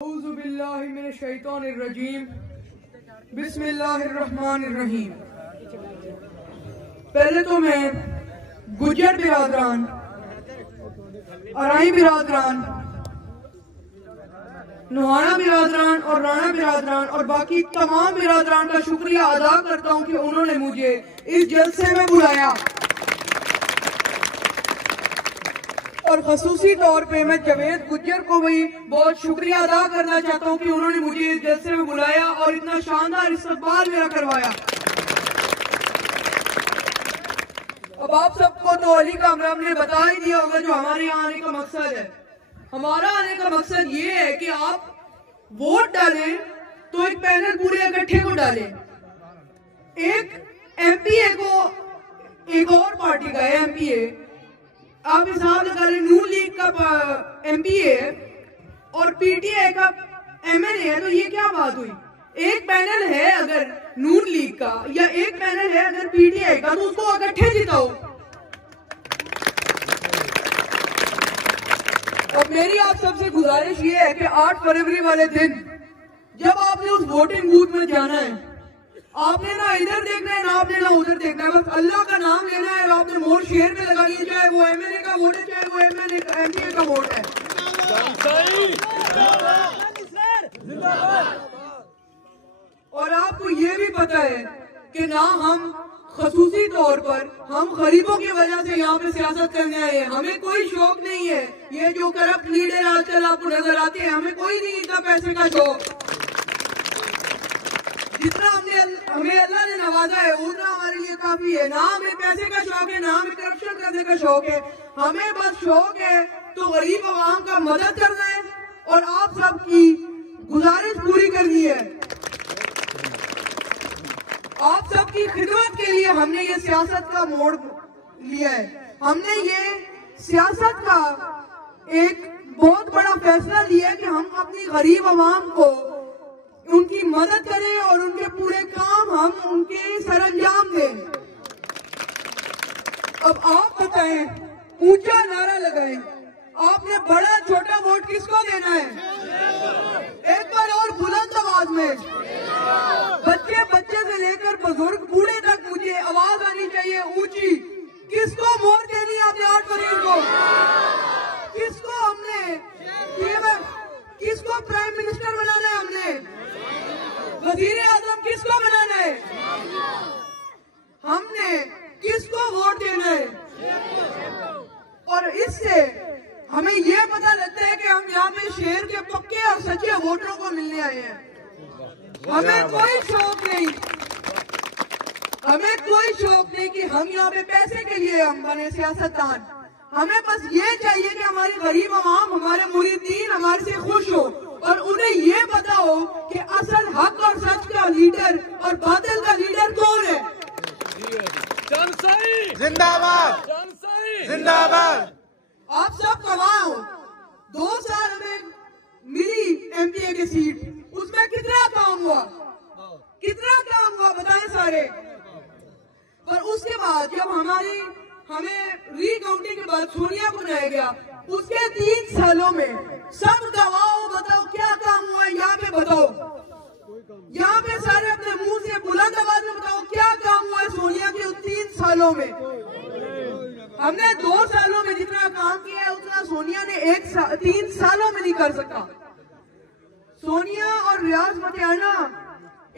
औज़ुबिल्लाहिमिनश्शैतानिर्रजीम बिस्मिल्लाहिर्रहमानिर्रहीम। पहले तो मैं गुज्जर बिरादरान, अराई बिरादरान, नुहाना बिरादरान और राणा बिरादरान और बाकी तमाम बिरादरान का शुक्रिया अदा करता हूँ कि उन्होंने मुझे इस जलसे में बुलाया। और खसूसी तौर पे मैं जवेद गुज्जर को भी बहुत शुक्रिया अदा करना चाहता हूँ कि उन्होंने मुझे इस जलसे में बुलाया और इतना शानदार इस्तकबाल मेरा करवाया। अब आप सबको तो अली कामरान ने बता ही दिया होगा जो हमारे यहाँ आने का मकसद है। हमारा आने का मकसद ये है कि आप वोट डालें तो एक पैनल पूरे इकट्ठे को डालें। एक एमपीए को एक और पार्टी का एमपीए, आप हिसाब लगा लें, नून लीग का एमपीए और पीटीआई का एमएलए है, तो ये क्या बात हुई? एक पैनल है अगर नून लीग का या एक पैनल है अगर पीटीआई का, तो उसको इकट्ठे जिताओ। और मेरी आप सबसे गुजारिश ये है कि 8 फरवरी वाले दिन जब आपने उस वोटिंग बूथ में जाना है, आपने ना इधर देखना है ना आपने ना उधर देखना है, बस अल्लाह का नाम लेना है और आपने वोट शेयर में लगा लिया, चाहे वो एमएलए का वोट है चाहे वो एमपीए का वोट है। और आपको ये भी पता है कि ना हम खसूसी तौर पर हम गरीबों की वजह से यहाँ पे सियासत करने आए हैं। हमें कोई शौक नहीं है ये जो करप्ट लीडर आजकल आपको नजर आते हैं, हमें कोई नहीं इतना पैसे का शौक। जितना हमें अल्लाह ने नवाजा है उतना हमारे लिए काफी है। ना हमें पैसे का शौक है ना हमें करप्शन करने का शौक है, हमें बस शौक है तो गरीब आवाम का मदद करना है और आप सबकी गुजारिश पूरी करनी है। आप सबकी खिदमत के लिए हमने ये सियासत का मोड़ लिया है। हमने ये सियासत का एक बहुत बड़ा फैसला लिया है कि हम अपनी गरीब आवाम को उनकी मदद करें और उनके पूरे काम हम उनके सरंजाम दें। अब आप बताएं, ऊंचा नारा लगाएं, आपने बड़ा छोटा वोट किसको देना है? एक बार और बुलंद आवाज में, बच्चे से लेकर बुजुर्ग बूढ़े तक मुझे आवाज आनी चाहिए ऊंची। किसको वोट देनी है आपने 8 फरवरी को? किसको हमने किसको प्राइम मिनिस्टर बनाना है? हमने वजीर आजम किसको बनाना है? हमने किसको वोट देना है? और इससे हमें ये पता लगता है कि हम यहाँ पे शहर के पक्के और सच्चे वोटरों को मिलने आए हैं। हमें कोई शौक नहीं कि हम यहाँ पे पैसे के लिए हम बने सियासतदान। हमें बस ये चाहिए कि हमारी गरीब आवाम, हमारे मुरीदीन हमारे से खुश हो और उन्हें ये पता हो कि असल हक और सच का लीडर और बातिल का लीडर कौन है। जिंदाबाद जिंदाबाद। आप सब गवाह हो, 2 साल में मिली एमपीए की सीट, उसमें कितना काम हुआ बताएं सारे। पर उसके बाद जब हमें रीकाउंटिंग के बाद सोनिया को बनाया गया, उसके 3 सालों में सब गवाहों, बताओ क्या काम हुआ है यहाँ पे? बताओ यहाँ पे सारे अपने मुंह से बुलंद आवाज में बताओ क्या काम हुआ है सोनिया के 3 सालों में? हमने 2 सालों में जितना काम किया है उतना सोनिया ने 3 सालों में नहीं कर सका। सोनिया और रियाज मतियाना,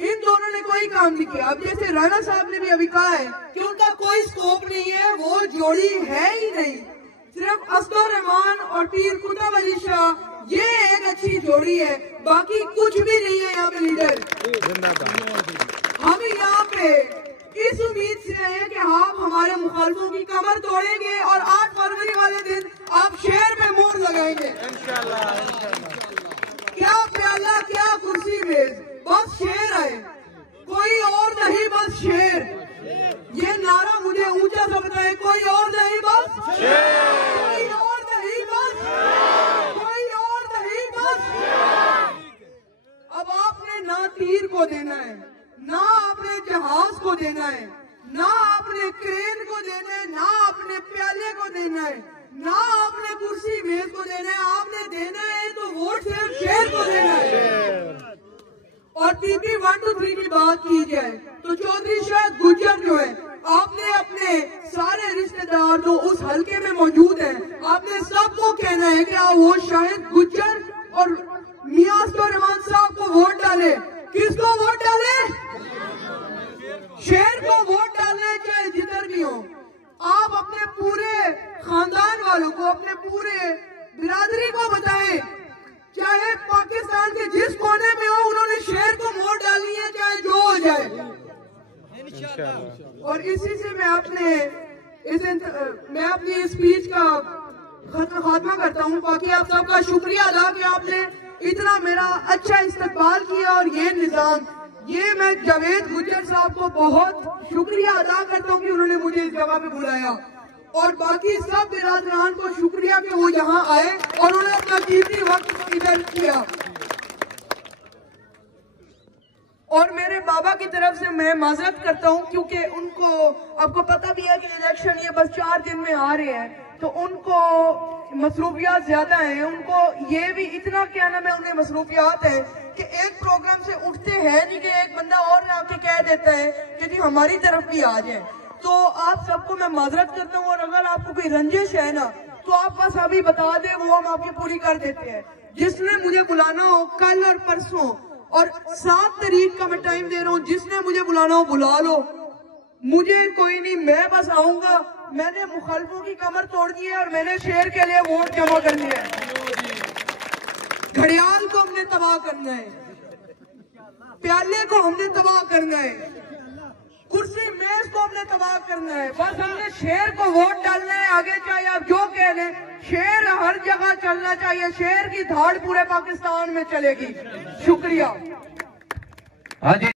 इन दोनों ने कोई काम नहीं किया। अब जैसे राणा साहब ने भी अभी कहा है कि उनका कोई स्कोप नहीं है, वो जोड़ी है ही नहीं। सिर्फ असगर रहमान और पीर कुतुब अली शाह ये एक अच्छी जोड़ी है, बाकी कुछ भी नहीं है यहाँ पे लीडर। हम यहाँ पे इस उम्मीद से आए हैं कि आप हमारे मुखालफों की कमर तोड़ेंगे और 8 फरवरी वाले दिन आप शहर में मोहर लगाएंगे। क्या प्याला क्या कुर्सी मेज, बस शेर आए, कोई और नहीं, बस शेर। ये नारा मुझे ऊंचा सा बताए, कोई और नहीं बस शेर, कोई और नहीं बस शेर, कोई और नहीं बस शेर। अब आपने ना तीर को देना है, ना आपने जहाज को देना है, ना आपने क्रेन को देना है, ना आपने प्याले को देना है। ना आपने कुर्सी मेज को देना है, आपने देना है तो वोट सिर्फ शेर को देना है। और टीपी 1 to 3 की बात की जाए तो चौधरी शायद गुज्जर जो है, आपने अपने सारे रिश्तेदार जो उस हलके में मौजूद हैं, आपने सबको कहना है कि वो शाहिद गुज्जर और मियां रहमान साहब को वोट डाले। किसको वोट डाले? शेर को वोट डालने, चाहे जिधर भी हो। आप अपने पूरे खानदान वालों को, अपने पूरे बिरादरी को बताएं, चाहे पाकिस्तान के जिस कोने में हो, उन्होंने शेर को वोट डालनी है, चाहे जो हो जाए। और इसी से मैं अपनी स्पीच का खात्मा करता हूँ। बाकी आप सबका शुक्रिया अदा कि आपने इतना मेरा अच्छा इस्तकबाल किया। और ये निजाम, ये मैं जावेद गुज्जर साहब को बहुत शुक्रिया अदा करता हूँ कि उन्होंने मुझे इस जगह पे बुलाया। और बाकी सब बिरादरान को शुक्रिया कि वो यहाँ आए और उन्होंने अपना कीमती वक्त इधर किया। और मेरे बाबा की तरफ से मैं माजरत करता हूँ, क्योंकि उनको, आपको पता भी है कि इलेक्शन ये बस 4 दिन में आ रहे हैं, तो उनको मसरूफियात ज्यादा हैं। उनको ये भी इतना, क्या नाम है, उन्हें मसरूफियात है कि एक प्रोग्राम से उठते हैं नहीं कि एक बंदा और आके कह देता है कि जी हमारी तरफ भी आ जाए। तो आप सबको मैं माजरत करता हूँ। और अगर आपको कोई रंजिश है ना, तो आप बस अभी बता दें, वो हम आपकी पूरी कर देते हैं। जिसने मुझे बुलाना हो कल और परसों, और 7 तारीख का मैं टाइम दे रहा हूँ, जिसने मुझे बुलाना हो बुला लो, मुझे कोई नहीं, मैं बस आऊंगा। मैंने मुखालफों की कमर तोड़ दी है और मैंने शेर के लिए वोट जमा करनी है। घड़ियाल को हमने तबाह करना है, प्याले को हमने तबाह करना है, कुर्सी मेज को हमने तबाह करना है। बस हमने शेर को वोट डालना है। आगे चाहे आप जो कह लें, शेर हर जगह चलना चाहिए। शेर की धाड़ पूरे पाकिस्तान में चलेगी। शुक्रिया।